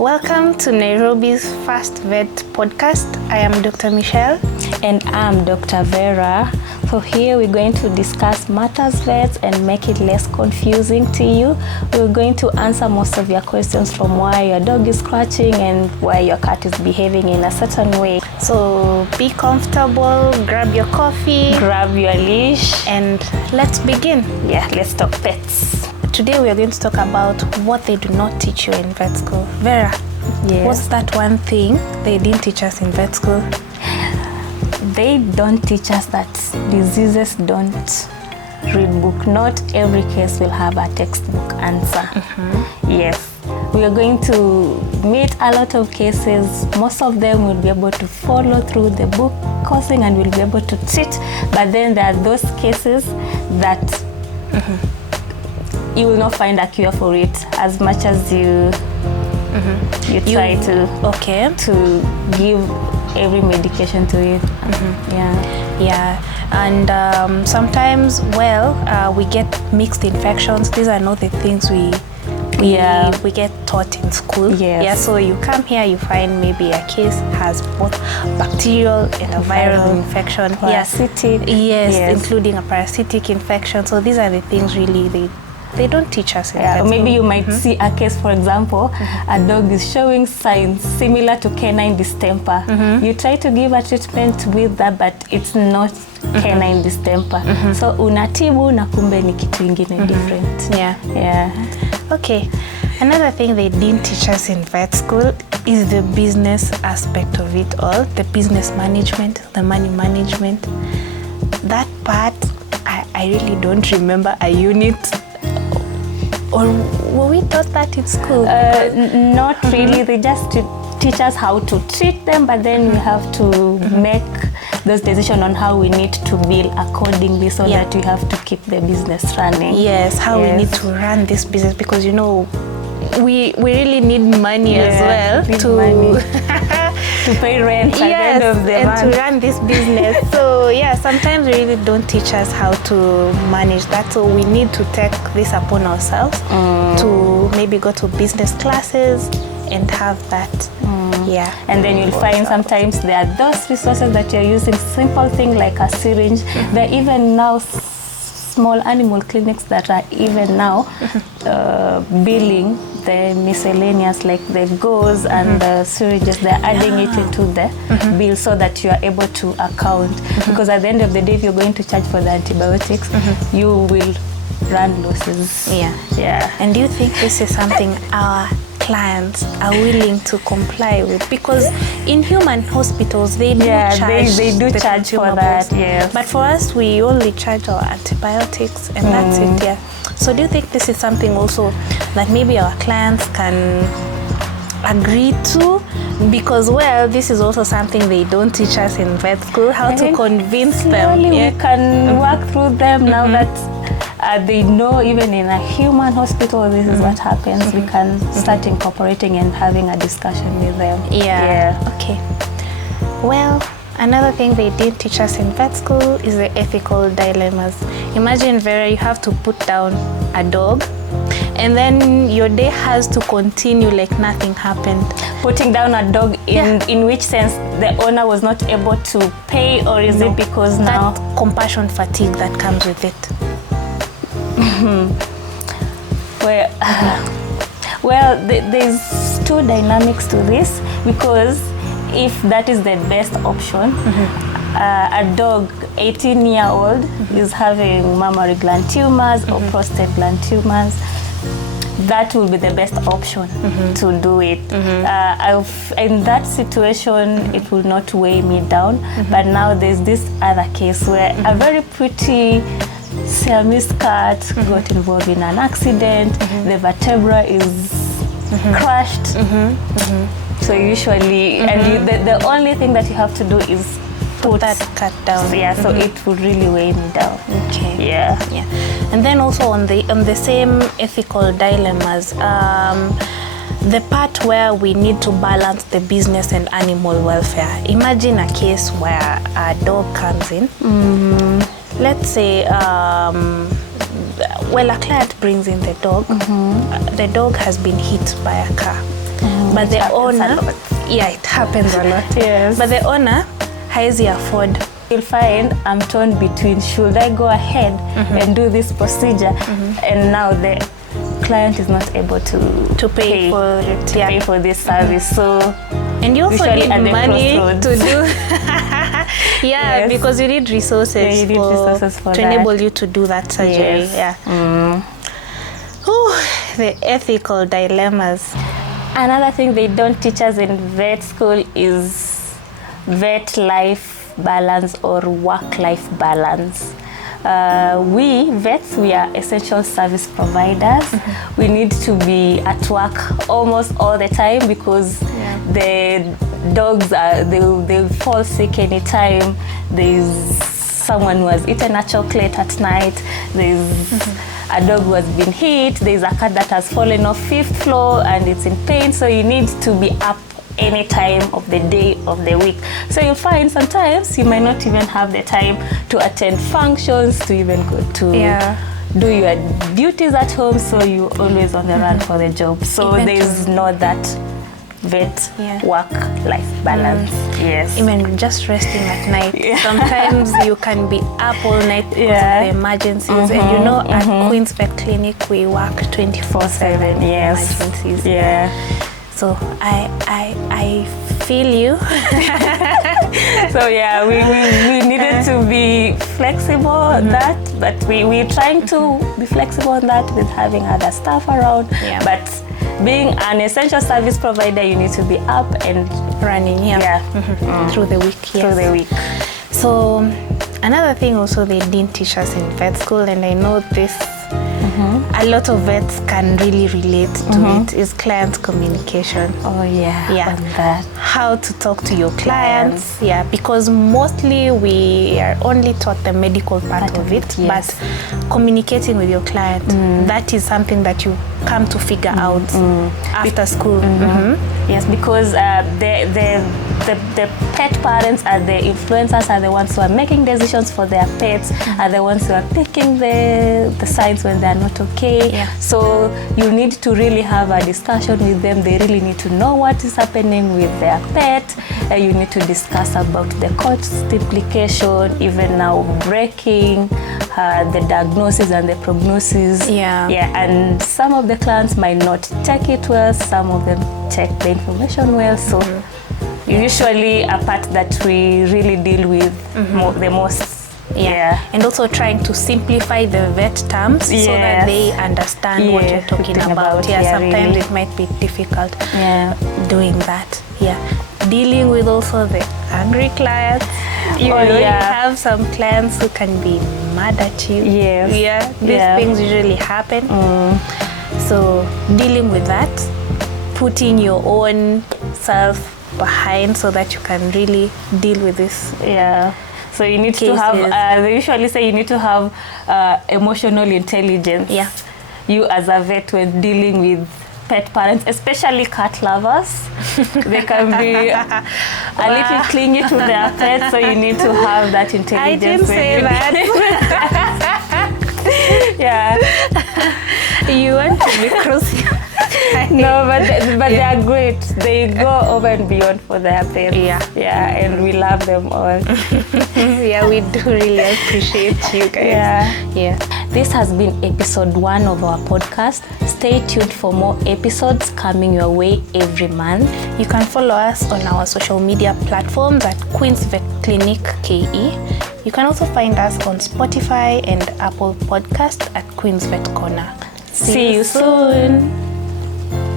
Welcome to Nairobi's first vet podcast. I am Dr. Michelle. And I'm Dr. Vera. So here we're going to discuss matters vets and make it less confusing to you. We're going to answer most of your questions from why your dog is scratching and why your cat is behaving in a certain way. So be comfortable, grab your coffee, Grab your leash. and let's begin. Yeah, let's talk pets. Today we are going to talk about what they do not teach you in vet school. Vera, Yes. what's that one thing they didn't teach us in vet school? They don't teach us that diseases don't read book. Not every case will have a textbook answer. Yes, we are going to meet a lot of cases. Most of them will be able to follow through the book coursing and will be able to treat. But then there are those cases that you will not find a cure for it as much as you try to give every medication to it. Yeah, and sometimes, we get mixed infections. These are not the things we get taught in school. Yes. Yeah, so you come here, you find maybe a case has both bacterial and a viral infection. Parasitic. Yes, including a parasitic infection. So these are the things really they don't teach us in vet Maybe school. you might see a case, for example, a dog is showing signs similar to canine distemper. You try to give a treatment with that, but it's not canine distemper. So unatibu na kumbe ni kitu ingine different. Yeah. Okay. Another thing they didn't teach us in vet school is the business aspect of it all, the business management, the money management. That part, I really don't remember a unit. Or were we taught that in school? Not really. They just teach us how to treat them, but then we have to make those decisions on how we need to bill accordingly so that we have to keep the business running. Yes, how we need to run this business, because we really need money as well to pay rent at the end of the month. and to run this business. So sometimes we really don't teach us how to manage that. So we need to take this upon ourselves to maybe go to business classes and have that. And then you'll find sometimes there are those resources that you're using, simple thing like a syringe. There are even now small animal clinics that are even now billing the miscellaneous, like the gauze and the syringes. They're adding it into the bill so that you are able to account. Because at the end of the day, if you're going to charge for the antibiotics, you will run losses. Yeah. And do you think this is something our clients are willing to comply with? Because in human hospitals, they do charge. They do charge for that, yes. But for us, we only charge our antibiotics and that's it, So do you think this is something also that maybe our clients can agree to? Because, this is also something they don't teach us in vet school, how to convince them. We can work through them now that they know even in a human hospital this is what happens. We can start incorporating and having a discussion with them. Okay. Well, another thing they didn't teach us in vet school is the ethical dilemmas. Imagine, Vera, you have to put down a dog and then your day has to continue like nothing happened. Putting down a dog in which sense? The owner was not able to pay, or is it because now? That compassion fatigue that comes with it. There's two dynamics to this, because if that is the best option, a dog 18-year-old is having mammary gland tumors or prostate gland tumors, that will be the best option to do it. In that situation, it will not weigh me down. But now there's this other case where a very pretty Siamese cat got involved in an accident. The vertebra is crushed. So usually, and the only thing that you have to do is put that cat down. So it would really weigh me down. Okay. Yeah. And then also on the same ethical dilemmas, the part where we need to balance the business and animal welfare. Imagine a case where a dog comes in. Let's say a client brings in the dog. The dog has been hit by a car. but the happens a owner, lot. yeah, it happens a lot. Yes. But the owner haizi afford. You'll find I'm torn between should I go ahead and do this procedure, and now the client is not able to pay for it, to pay for this service. So and you also usually need at the money crossroads. to do yeah, Yes. because you need resources, Yeah, you need resources for to that. enable you to do that surgery. Yes. Yeah. Ooh, the ethical dilemmas. Another thing they don't teach us in vet school is vet life balance or work-life balance. We vets, we are essential service providers. We need to be at work almost all the time because the dogs they fall sick anytime. There's someone who has eaten a chocolate at night. There's a dog who has been hit. There's a cat that has fallen off 5th floor and it's in pain. So you need to be up any time of the day of the week. So you'll find sometimes you might not even have the time to attend functions, to even go to do your duties at home. So you're always on the run for the job. So Even there's not that vet work-life balance. Yes. Even just resting at night. Sometimes you can be up all night because of the emergencies. And you know, at Queen's Vet Clinic, we work 24/7 Yes. emergencies. Yeah. So I feel you. So yeah, we needed to be flexible on that, but we're trying to be flexible on that with having other staff around. Yeah. But being an essential service provider, you need to be up and Running through the week. through the week. So another thing also they didn't teach us in vet school, and I know this a lot of vets can really relate to it, is client communication. Oh yeah. On that. How to talk to your clients. Yeah, because mostly we are only taught the medical part of it, but communicating with your client, that is something that you come to figure out after school. Yes, because the pet parents are the influencers, are the ones who are making decisions for their pets, are the ones who are picking the signs when they're not okay. Yeah. So you need to really have a discussion with them. They really need to know what is happening with their pet. You need to discuss about the cost implication, even now breaking, the diagnosis and the prognosis. Yeah. And some of the clients might not take it well, some of them take the information well. So usually a part that we really deal with the most. And also trying to simplify the vet terms so that they understand what you're talking about. Sometimes it might be difficult doing that. Dealing with also the angry clients. You have some clients who can be mad at you. These things usually happen. So dealing with that, putting your own self behind so that you can really deal with this. So you need to have, they usually say you need to have emotional intelligence. You as a vet when dealing with pet parents, especially cat lovers, they can be a little clingy to their pets, so you need to have that intelligence. I didn't say that. You want to be crossing. No, but they are great. They go over and beyond for their pets. And we love them all. We do really appreciate you guys. This has been episode 1 of our podcast. Stay tuned for more episodes coming your way every month. You can follow us on our social media platforms at Queen's Vet Clinic KE. You can also find us on Spotify and Apple Podcast at Queen's Vet Corner. See you soon.